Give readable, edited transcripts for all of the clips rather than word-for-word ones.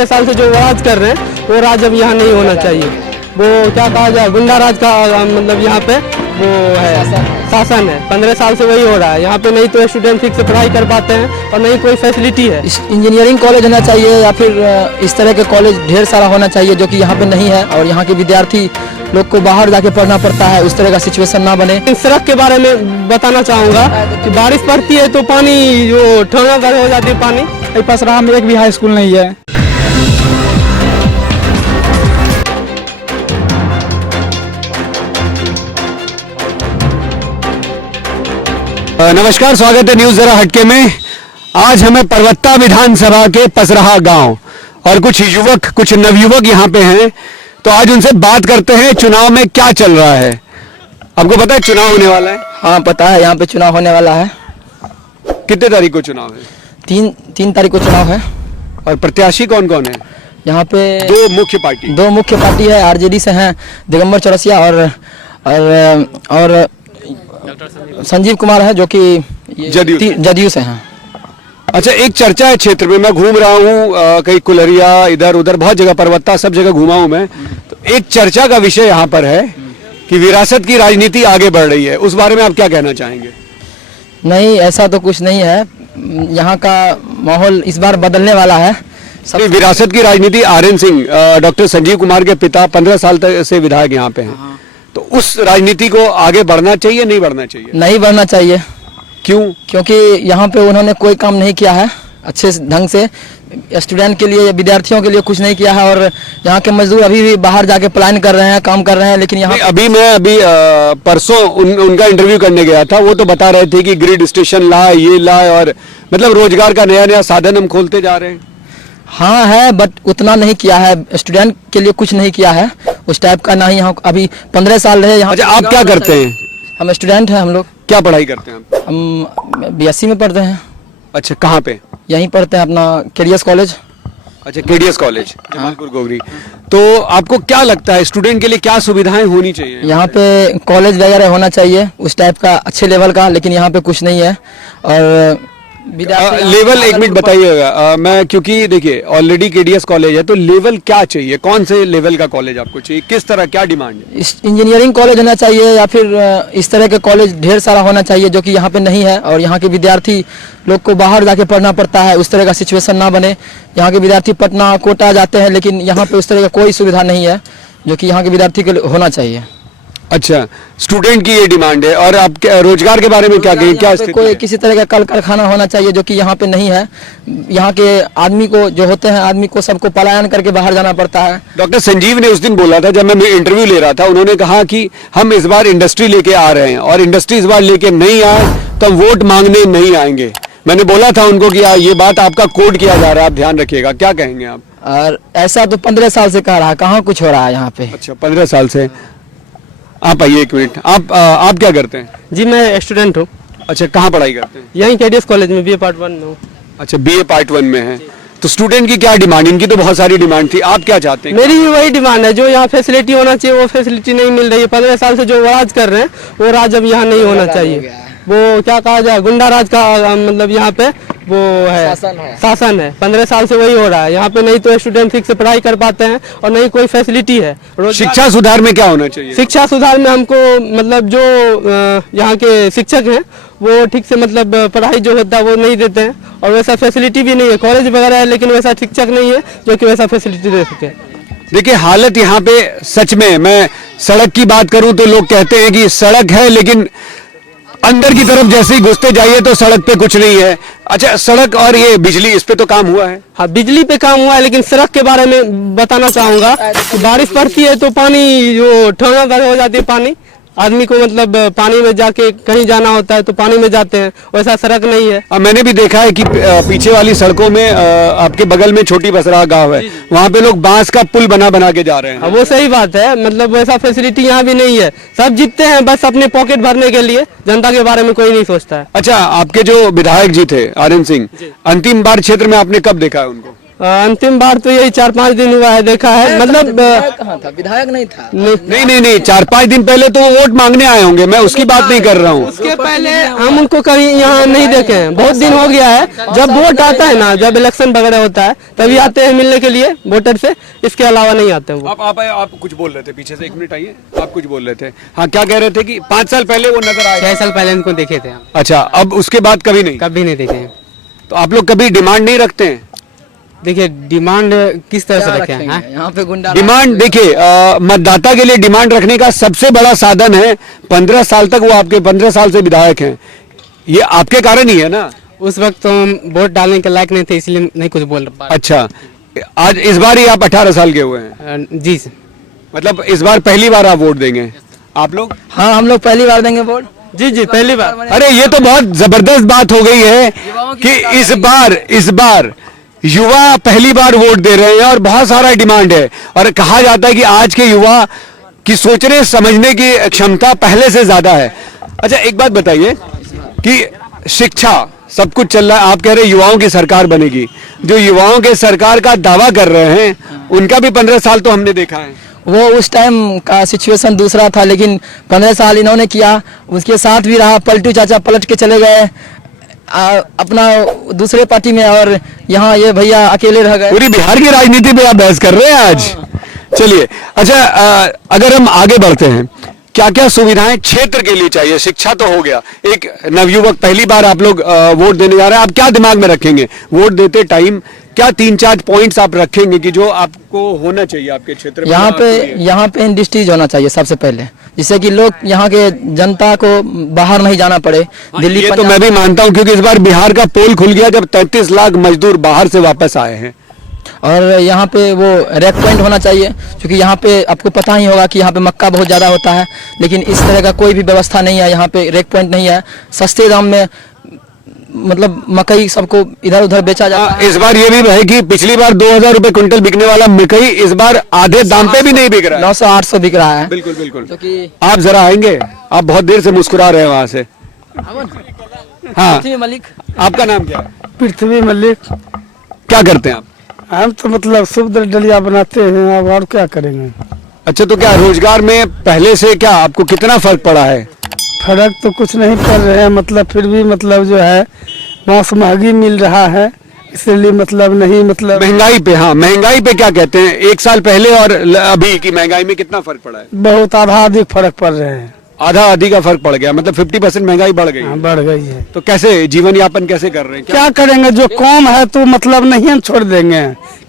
15 साल से जो राज कर रहे हैं वो राज अब यहाँ नहीं होना चाहिए। वो क्या कहा जाए, गुंडा राज का मतलब यहाँ पे वो है, शासन है। 15 साल से वही हो रहा है यहाँ पे। नहीं तो स्टूडेंट ठीक से पढ़ाई कर पाते हैं और नहीं कोई फैसिलिटी है। इंजीनियरिंग कॉलेज होना चाहिए या फिर इस तरह के कॉलेज ढेर सारा होना चाहिए जो कि यहाँ पे नहीं है, और यहाँ के विद्यार्थी लोग को बाहर जाके पढ़ना पड़ता है। उस तरह का सिचुएशन ना बने। सड़क के बारे में बताना चाहूँगा कि बारिश पड़ती है तो पानी जो ठोंगा हो जाती है पानी। पसराहा में एक भी हाई स्कूल नहीं है। नमस्कार, स्वागत है न्यूज़ जरा हटके में। आज हमें परवत्ता विधानसभा के पसराहा गांव और कुछ युवक, कुछ नवयुवक यहाँ पे हैं, तो आज उनसे बात करते हैं चुनाव में क्या चल रहा है। आपको पता है चुनाव होने वाला है? हाँ पता है, यहाँ पे चुनाव होने वाला है। कितने तारीख को चुनाव है? 3 तारीख को चुनाव है। और प्रत्याशी कौन कौन है यहाँ पे? दो मुख्य पार्टी है। आरजेडी से हैं दिगंबर चौरसिया और संजीव कुमार है जो कि जदयू से हैं। अच्छा, एक चर्चा है क्षेत्र में, मैं घूम रहा हूँ कहीं कुलरिया, इधर उधर बहुत जगह, परवत्ता, सब जगह घूमा हूँ मैं। तो एक चर्चा का विषय यहाँ पर है कि विरासत की राजनीति आगे बढ़ रही है। उस बारे में आप क्या कहना चाहेंगे? नहीं, ऐसा तो कुछ नहीं है। यहाँ का माहौल इस बार बदलने वाला है। विरासत की राजनीति आरएन सिंह, डॉक्टर संजीव कुमार के पिता 15 साल तक से विधायक यहाँ पे हैं, तो उस राजनीति को आगे बढ़ना चाहिए, नहीं बढ़ना चाहिए? नहीं बढ़ना चाहिए। क्यों? क्योंकि यहाँ पे उन्होंने कोई काम नहीं किया है अच्छे ढंग से। स्टूडेंट के लिए, विद्यार्थियों के लिए कुछ नहीं किया है, और यहाँ के मजदूर अभी भी बाहर जाके प्लान कर रहे हैं, काम कर रहे हैं। लेकिन यहाँ मैं परसों उनका इंटरव्यू करने गया था, वो तो बता रहे थे कि ग्रिड स्टेशन लाए, ये लाए, और मतलब रोजगार का नया नया साधन हम खोलते जा रहे हैं। हाँ है, बट उतना नहीं किया है। स्टूडेंट के लिए कुछ नहीं किया है उस टाइप का। नहीं, यहाँ अभी 15 साल रहे यहाँ। अच्छा, आप क्या करते हैं? हम स्टूडेंट हैं। हम लोग क्या पढ़ाई करते हैं? हम BSc में पढ़ते हैं। अच्छा, कहाँ पे? यहीं पढ़ते हैं, अपना केडीएस कॉलेज। अच्छा, केडीएस कॉलेज, जमालपुर गोगरी। तो आपको क्या लगता है स्टूडेंट के लिए क्या सुविधाएं होनी चाहिए? यहाँ पे कॉलेज वगैरह होना चाहिए उस टाइप का, अच्छे लेवल का, लेकिन यहाँ पे कुछ नहीं है। और लेवल एक मिनट बताइएगा। मैं, क्योंकि देखिए ऑलरेडी केडीएस कॉलेज है, तो लेवल क्या चाहिए? कौन से लेवल का कॉलेज आपको चाहिए? किस तरह, क्या डिमांड है? इंजीनियरिंग कॉलेज होना चाहिए या फिर इस तरह के कॉलेज ढेर सारा होना चाहिए जो कि यहाँ पे नहीं है, और यहाँ के विद्यार्थी लोग को बाहर जाके पढ़ना पड़ता है। उस तरह का सिचुएशन ना बने। यहाँ के विद्यार्थी पटना, कोटा जाते हैं, लेकिन यहाँ पे उस तरह का कोई सुविधा नहीं है जो कि यहाँ के विद्यार्थी के लिए होना चाहिए। अच्छा, स्टूडेंट की ये डिमांड है। और आप रोजगार के बारे में क्या कहें? क्या कोई किसी तरह का कल कारखाना होना चाहिए जो कि यहाँ पे नहीं है। यहाँ के आदमी को जो होते हैं, आदमी को सबको पलायन करके बाहर जाना पड़ता है। डॉक्टर संजीव ने उस दिन बोला था, जब मैं इंटरव्यू ले रहा था, उन्होंने कहा कि हम इस बार इंडस्ट्री लेके आ रहे हैं, और इंडस्ट्री इस बार लेके नहीं आए तो हम वोट मांगने नहीं आएंगे। मैंने बोला था उनको कि ये बात आपका कोड किया जा रहा है, आप ध्यान रखिएगा। क्या कहेंगे आप? और ऐसा तो 15 साल से कह रहा है, कहाँ कुछ हो रहा है यहाँ पे। अच्छा, 15 साल से। आप आइए एक मिनट। आप क्या करते हैं? जी, मैं स्टूडेंट हूँ। अच्छा, कहाँ पढ़ाई करते हैं? यहीं केडीएस कॉलेज में, BA पार्ट 1 में हूँ। अच्छा, BA पार्ट 1 में है। तो स्टूडेंट की क्या डिमांड? इनकी तो बहुत सारी डिमांड थी, आप क्या चाहते हैं? मेरी भी वही डिमांड है, जो यहाँ फैसिलिटी होना चाहिए वो फैसिलिटी नहीं मिल रही है। 15 साल से जो राज कर रहे हैं वो राज अब यहाँ नहीं होना चाहिए। वो क्या कहा जाए, गुंडा राज का मतलब यहाँ पे वो है, शासन है। 15 साल से वही हो रहा है यहाँ पे। नहीं तो स्टूडेंट ठीक से पढ़ाई कर पाते हैं और नहीं कोई फैसिलिटी है। शिक्षा सुधार में क्या होना चाहिए? शिक्षा सुधार में हमको मतलब जो यहाँ के शिक्षक हैं वो ठीक से मतलब पढ़ाई जो होता है वो नहीं देते हैं, और वैसा फैसिलिटी भी नहीं है। कॉलेज वगैरह है लेकिन वैसा शिक्षक नहीं है जो कि वैसा फैसिलिटी दे सके। देखिए, हालत यहाँ पे सच में, मैं सड़क की बात करूं तो लोग कहते हैं कि सड़क है, लेकिन अंदर की तरफ जैसे ही घुसते जाइए तो सड़क पे कुछ नहीं है। अच्छा, सड़क और ये बिजली, इस पे तो काम हुआ है? हाँ, बिजली पे काम हुआ है, लेकिन सड़क के बारे में बताना चाहूँगा कि बारिश पड़ती है तो पानी जो ठोंगा हो जाती है पानी। आदमी को मतलब पानी में जाके कहीं जाना होता है तो पानी में जाते हैं, वैसा सड़क नहीं है। मैंने भी देखा है कि पीछे वाली सड़कों में आपके बगल में छोटी बसरा गांव है, वहाँ पे लोग बांस का पुल बना के जा रहे हैं। वो सही बात है, मतलब वैसा फैसिलिटी यहाँ भी नहीं है। सब जीतते हैं बस अपने पॉकेट भरने के लिए, जनता के बारे में कोई नहीं सोचता है। अच्छा, आपके जो विधायक जी थे आरएन सिंह, अंतिम बार क्षेत्र में आपने कब देखा है उनको? अंतिम बार तो यही 4-5 दिन हुआ है, देखा है, मतलब विधायक कहाँ था? विधायक नहीं था। नहीं 4-5 दिन पहले तो वो वोट मांगने आए होंगे, मैं उसकी बात नहीं कर रहा हूँ। उसके पहले हम उनको कभी यहाँ नहीं देखे हैं, बहुत दिन हो गया है। जब वोट आता है ना, जब इलेक्शन वगैरह होता है तभी आते हैं मिलने के लिए वोटर से, इसके अलावा नहीं आते हैं वो। आप कुछ बोल रहे थे पीछे से, 1 मिनट आइए, आप कुछ बोल रहे थे। हाँ, क्या कह रहे थे कि 5 साल पहले वो नजर आए? 6 साल पहले इनको देखे थे हम। अच्छा, अब उसके बाद कभी नहीं? कभी नहीं देखे हैं। तो आप लोग कभी डिमांड नहीं रखते हैं? देखिए डिमांड किस तरह से रखे हैं? यहाँ पे गुंडा डिमांड देखिए, मतदाता के लिए डिमांड रखने का सबसे बड़ा साधन है। 15 साल तक वो आपके 15 साल से विधायक हैं, ये आपके कारण ही है ना। उस वक्त तो हम वोट डालने के लायक नहीं थे, इसलिए नहीं कुछ बोल पा रहे। अच्छा, आज इस बार ही आप 18 साल के हुए हैं? जी सर। मतलब इस बार पहली बार आप वोट देंगे? आप लोग? हाँ, हम लोग पहली बार देंगे वोट। जी पहली बार। अरे ये तो बहुत जबरदस्त बात हो गई है कि इस बार युवा पहली बार वोट दे रहे हैं और बहुत सारा डिमांड है। और कहा जाता है कि आज के युवा की सोचने समझने की क्षमता पहले से ज्यादा है। अच्छा, एक बात बताइए कि शिक्षा सब कुछ चल रहा है, आप कह रहे हैं युवाओं की सरकार बनेगी। जो युवाओं के सरकार का दावा कर रहे हैं उनका भी 15 साल तो हमने देखा है। वो उस टाइम का सिचुएशन दूसरा था, लेकिन 15 साल इन्होंने किया, उसके साथ भी रहा। पलटू चाचा पलट के चले गए अपना दूसरे पार्टी में, और यहाँ ये भैया अकेले रह गए। पूरी बिहार की राजनीति पे आप बहस कर रहे हैं आज। चलिए, अच्छा, अगर हम आगे बढ़ते हैं, क्या क्या सुविधाएं क्षेत्र के लिए चाहिए? शिक्षा तो हो गया, एक नवयुवक पहली बार आप लोग वोट देने जा रहे हैं, आप क्या दिमाग में रखेंगे वोट देते टाइम? क्या 3-4 पॉइंट्स आप रखेंगे कि जो आपको होना चाहिए आपके क्षेत्र में? यहाँ पे इंडस्ट्रीज होना चाहिए सबसे पहले, जिससे कि लोग यहाँ के जनता को बाहर नहीं जाना पड़े। दिल्ली ये तो मैं भी मानता हूँ, क्योंकि इस बार बिहार का पोल खुल गया जब 33 लाख मजदूर बाहर से वापस आए हैं। और यहाँ पे वो रैक पॉइंट होना चाहिए, क्योंकि यहाँ पे आपको पता ही होगा कि यहाँ पे मक्का बहुत ज़्यादा होता है, लेकिन इस तरह का कोई भी व्यवस्था नहीं है। यहाँ पे रैक पॉइंट नहीं है, सस्ते दाम में मतलब मकई सबको इधर उधर बेचा जाता है। इस बार ये भी है कि पिछली बार 2000 रुपए क्विंटल बिकने वाला मकई इस बार आधे दाम पे भी नहीं बिक रहा है, 900-800 बिक रहा है। बिल्कुल बिल्कुल। क्योंकि आप जरा आएंगे, आप बहुत देर से मुस्कुरा रहे हैं वहां से। हाँ, मलिक, आपका नाम क्या है? पृथ्वी मलिक। क्या करते हैं आप? हम तो मतलब शुभ डलिया बनाते हैं, अब और क्या करेंगे। अच्छा, तो क्या रोजगार में पहले से क्या आपको कितना फर्क पड़ा है? फर्क तो कुछ नहीं पड़ रहे हैं, मतलब फिर भी मतलब जो है मांस महंगी मिल रहा है, इसलिए मतलब नहीं, मतलब महंगाई पे, हाँ महंगाई पे क्या कहते हैं? 1 साल पहले और अभी की महंगाई में कितना फर्क पड़ा है? बहुत आधा अधिक फर्क पड़ रहे हैं। आधा अधिक का फर्क पड़ गया, मतलब 50% महंगाई बढ़ गई। हाँ, बढ़ गई है। तो कैसे जीवन यापन कैसे कर रहे हैं? क्या करेंगे, जो कौम है तो मतलब नहीं हम छोड़ देंगे,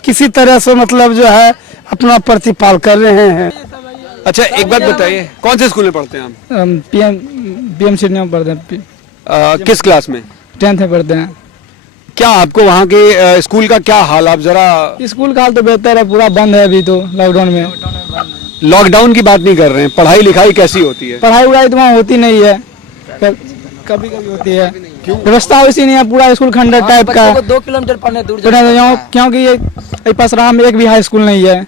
किसी तरह से मतलब जो है अपना प्रतिपाल कर रहे हैं। अच्छा, एक बात बताइए, कौन से स्कूल में पढ़ते हैं आप? PMC में पढ़ते हैं। किस क्लास में? 10th में पढ़ते हैं। क्या आपको वहाँ के स्कूल का क्या हाल, आप जरा? स्कूल का हाल तो बेहतर है, पूरा बंद है अभी तो लॉकडाउन में। लॉकडाउन की बात नहीं कर रहे हैं, पढ़ाई लिखाई कैसी होती है? पढ़ाई उड़ाई तो वहाँ होती नहीं है, कभी कभी होती है। व्यवस्था वैसी नहीं है, पूरा स्कूल खंडर टाइप का है। 2 किलोमीटर पढ़ने दूर क्योंकि ये पसराम में एक भी हाई स्कूल नहीं है।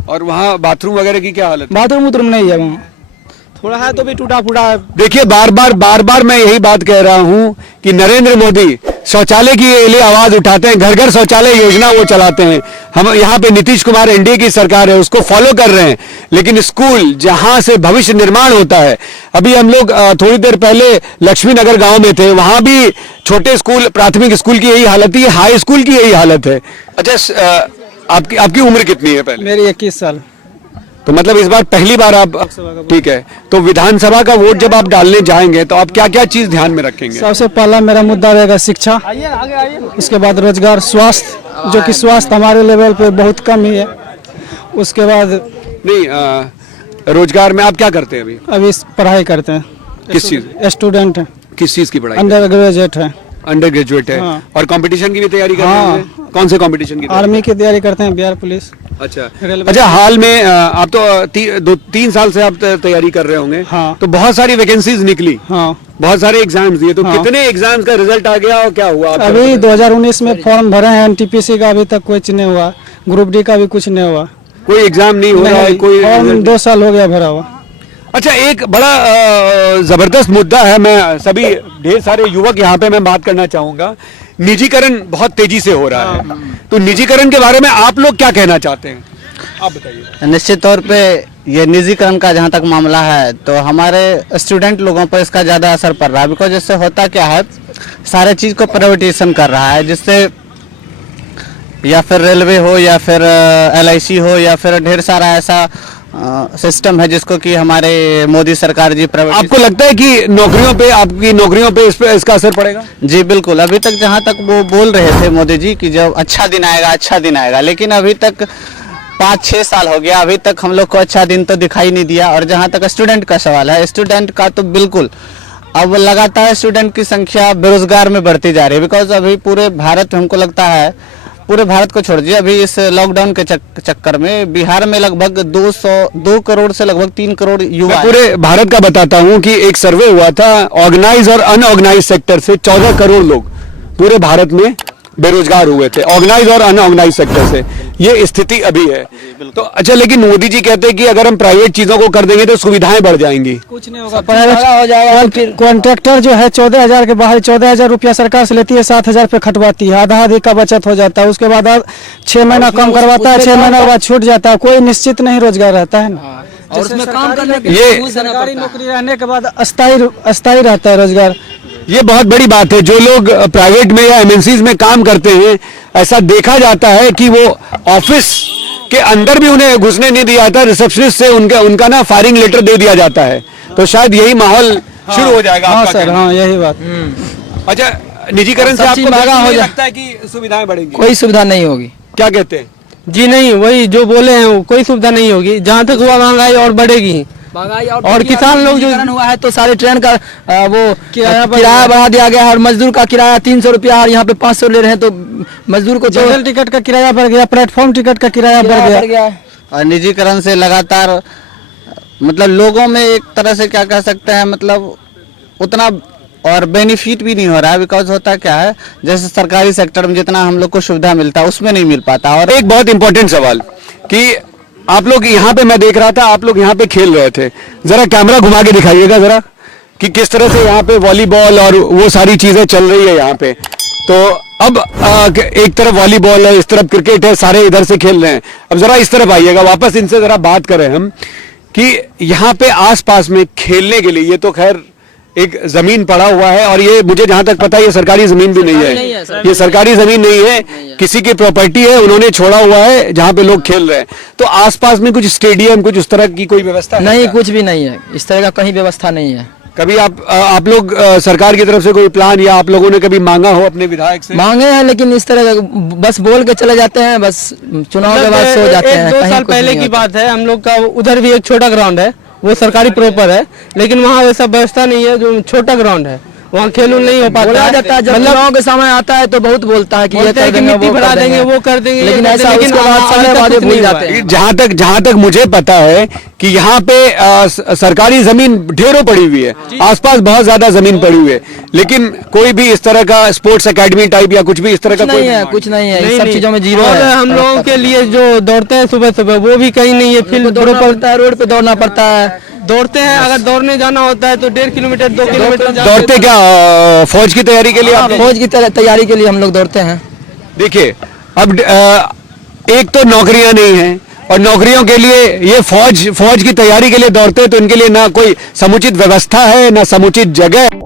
और वहाँ बाथरूम वगैरह की क्या हालत? बाथरूम उतरूम नहीं है वहाँ, थोड़ा है तो भी टूटा फूटा है। देखिए, बार बार मैं यही बात कह रहा हूँ कि नरेंद्र मोदी शौचालय की लिए आवाज उठाते हैं, घर घर शौचालय योजना वो चलाते हैं। हम यहाँ पे नीतीश कुमार एनडीए की सरकार है, उसको फॉलो कर रहे हैं, लेकिन स्कूल जहाँ से भविष्य निर्माण होता है, अभी हम लोग थोड़ी देर पहले लक्ष्मी नगर गांव में थे, वहां भी छोटे स्कूल, प्राथमिक स्कूल की यही हालत है, हाई स्कूल की यही हालत है। अच्छा, आपकी उम्र कितनी है पहले? मेरी 21 साल। तो मतलब इस बार पहली बार आप, ठीक है, तो विधानसभा का वोट जब आप डालने जाएंगे तो आप क्या क्या चीज ध्यान में रखेंगे? सबसे पहला मेरा मुद्दा रहेगा शिक्षा, उसके बाद रोजगार, स्वास्थ्य, जो कि स्वास्थ्य हमारे लेवल पे बहुत कम ही है। उसके बाद नहीं, रोजगार में आप क्या करते हैं अभी पढ़ाई करते हैं। किस चीज? स्टूडेंट है। किस चीज की पढ़ाई? अंडर ग्रेजुएट है। अंडर ग्रेजुएट है। हाँ। और कंपटीशन की भी तैयारी कर रहे हाँ। हैं? कौन से कंपटीशन की? आर्मी की तैयारी करते हैं, बिहार पुलिस। अच्छा, हाल में आप तो 2-3 साल से आप तैयारी कर रहे होंगे। हाँ। तो बहुत सारी वैकेंसीज निकली। हाँ, बहुत सारे एग्जाम्स दिए, तो हाँ। कितने एग्जाम्स का रिजल्ट आ गया और क्या हुआ? अभी 2019 में फॉर्म भरे हैं, NTPC का अभी तक कुछ नहीं हुआ, ग्रुप डी का भी कुछ नहीं हुआ। कोई एग्जाम नहीं हो रहा है? कोई फॉर्म 2 साल हो गया भरा हुआ। अच्छा, एक बड़ा जबरदस्त मुद्दा है, मैं सभी ढेर सारे युवक यहाँ पे मैं बात करना चाहूंगा निजीकरण बहुत तेजी से हो रहा है, तो निजीकरण के बारे में आप लोग क्या कहना चाहते हैं, आप बताइए। निश्चित तौर पे ये निजीकरण का जहाँ तक मामला है तो हमारे स्टूडेंट लोगों पर इसका ज़्यादा असर पड़ रहा है। बिकॉज इससे होता क्या है, सारे चीज़ को प्राइवेटाइजेशन कर रहा है, जिससे या फिर रेलवे हो या फिर LIC हो या फिर ढेर सारा ऐसा सिस्टम है जिसको कि हमारे मोदी सरकार जी प्राइवेट। आपको लगता है कि नौकरियों पे, आपकी नौकरियों पे इस पे इसका असर पड़ेगा? जी बिल्कुल। अभी तक जहाँ तक वो बोल रहे थे मोदी जी कि जब अच्छा दिन आएगा, अच्छा दिन आएगा, लेकिन अभी तक 5-6 साल हो गया, अभी तक हम लोग को अच्छा दिन तो दिखाई नहीं दिया। और जहाँ तक स्टूडेंट का सवाल है, स्टूडेंट का तो बिल्कुल अब लगातार स्टूडेंट की संख्या बेरोजगार में बढ़ती जा रही है। बिकॉज अभी पूरे भारत में हमको लगता है, पूरे भारत को छोड़ दीजिए, अभी इस लॉकडाउन के चक्कर में बिहार में लगभग 2 करोड़ से लगभग 3 करोड़ युवा। पूरे भारत का बताता हूं कि एक सर्वे हुआ था ऑर्गेनाइज और अनऑर्गेनाइज सेक्टर से, 14 करोड़ लोग पूरे भारत में बेरोजगार हुए थे, ऑर्गेनाइज और अनऑर्गेनाइज सेक्टर से। ये स्थिति अभी है। तो अच्छा, लेकिन मोदी जी कहते हैं कि अगर हम प्राइवेट चीजों को कर देंगे तो सुविधाएं बढ़ जाएंगी। कुछ नहीं होगा, प्राइवेट हो जाएगा। कॉन्ट्रैक्टर जो है 14,000 के बाहर 14,000 रुपया सरकार से लेती है, 7,000 पे खटवाती है, आधा आधी का बचत हो जाता है। उसके बाद 6 महीना कम करवाता है, 6 महीना के बाद छूट जाता है। कोई निश्चित नहीं रोजगार रहता है ना, और उसमें काम करने के ये लिए सरकारी नौकरी रहने के बाद अस्थायी रहता है रोजगार। ये बहुत बड़ी बात है। जो लोग प्राइवेट में या MNCs में काम करते हैं, ऐसा देखा जाता है कि वो ऑफिस के अंदर भी उन्हें घुसने नहीं दिया जाता, रिसेप्शनिस्ट से उनका ना फायरिंग लेटर दे दिया जाता है। तो शायद यही माहौल शुरू हो जाएगा। हाँ आपका सर, कहना? हाँ यही बात। अच्छा, निजीकरण से सब आपको चीज महंगा हो नहीं जाए। लगता है कि सुविधाएं बढ़ेंगी? कोई सुविधा नहीं होगी। क्या कहते हैं? जी नहीं, वही जो बोले हैं वो कोई सुविधा नहीं होगी। जहाँ तक हुआ महंगाई और बढ़ेगी। महंगाई और किसान लोग जो हुआ है तो सारे ट्रेन का वो किराया बढ़ा दिया गया है। और मजदूर का किराया 300 रुपया और यहाँ पे 500 ले रहे हैं, तो मजदूर को जनरल टिकट का किराया बढ़ गया, प्लेटफॉर्म टिकट का किराया बढ़ गया। और निजीकरण से लगातार मतलब लोगों में एक तरह से क्या कह सकते हैं, मतलब उतना और बेनिफिट भी नहीं हो रहा है। बिकॉज होता क्या है, जैसे सरकारी सेक्टर में जितना हम लोग को सुविधा मिलता है उसमें नहीं मिल पाता। और एक बहुत इंपॉर्टेंट सवाल कि आप लोग यहाँ पे, मैं देख रहा था आप लोग यहाँ पे खेल रहे थे, जरा कैमरा घुमा के दिखाइएगा जरा कि किस तरह से यहाँ पे वॉलीबॉल और वो सारी चीजें चल रही है यहाँ पे। तो अब एक तरफ वॉलीबॉल है, इस तरफ क्रिकेट है, सारे इधर से खेल रहे हैं। अब जरा इस तरफ आइएगा, वापस इनसे जरा बात करें हम कि यहाँ पे आसपास में खेलने के लिए, ये तो खैर एक जमीन पड़ा हुआ है और ये मुझे जहां तक पता है ये सरकारी जमीन भी नहीं है, ये सरकारी जमीन नहीं है, किसी की प्रॉपर्टी है, उन्होंने छोड़ा हुआ है जहां पे लोग खेल रहे हैं। तो आसपास में कुछ स्टेडियम, कुछ उस तरह की कोई व्यवस्था नहीं, कुछ भी नहीं है, इस तरह का कहीं व्यवस्था नहीं है। कभी आप लोग सरकार की तरफ से कोई प्लान या आप लोगों ने कभी मांगा हो अपने विधायक से? मांगे हैं, लेकिन इस तरह का बस बोल के चले जाते हैं, बस चुनाव के बाद सो जाते हैं। 1-2 साल पहले की बात है, हम लोग का उधर भी एक छोटा ग्राउंड है, वो सरकारी प्रॉपर है, लेकिन वहाँ वैसा व्यवस्था नहीं है। जो छोटा ग्राउंड है वहाँ खेल नहीं हो पाता है। जाता है, जब चुनाव के समय आता है तो बहुत बोलता है कि ये कर देंगे, मिट्टी बढ़ा देंगे, वो कर देंगे, लेकिन ऐसा उसके बाद सारे वादे भूल जाते हैं। जहां तक मुझे पता है कि यहाँ पे सरकारी जमीन ढेरों पड़ी हुई है, आसपास बहुत ज्यादा जमीन पड़ी हुई है, लेकिन कोई भी इस तरह का स्पोर्ट्स एकेडमी टाइप या कुछ भी इस तरह का नहीं है, कुछ नहीं है, इन सब चीजों में जीरो और है। हम लोगों के लिए जो दौड़ते हैं सुबह सुबह, वो भी कहीं नहीं है। फील्ड दौड़ना पड़ता है, रोड पे दौड़ना पड़ता है। दौड़ते हैं, अगर दौड़ने जाना होता है तो 1.5 किलोमीटर 2 किलोमीटर दौड़ते क्या फौज की तैयारी के लिए? आप फौज की तैयारी के लिए हम लोग दौड़ते हैं। देखिए, अब एक तो नौकरियां नहीं है और नौकरियों के लिए ये फौज की तैयारी के लिए दौड़ते हैं, तो इनके लिए ना कोई समुचित व्यवस्था है, ना समुचित जगह है।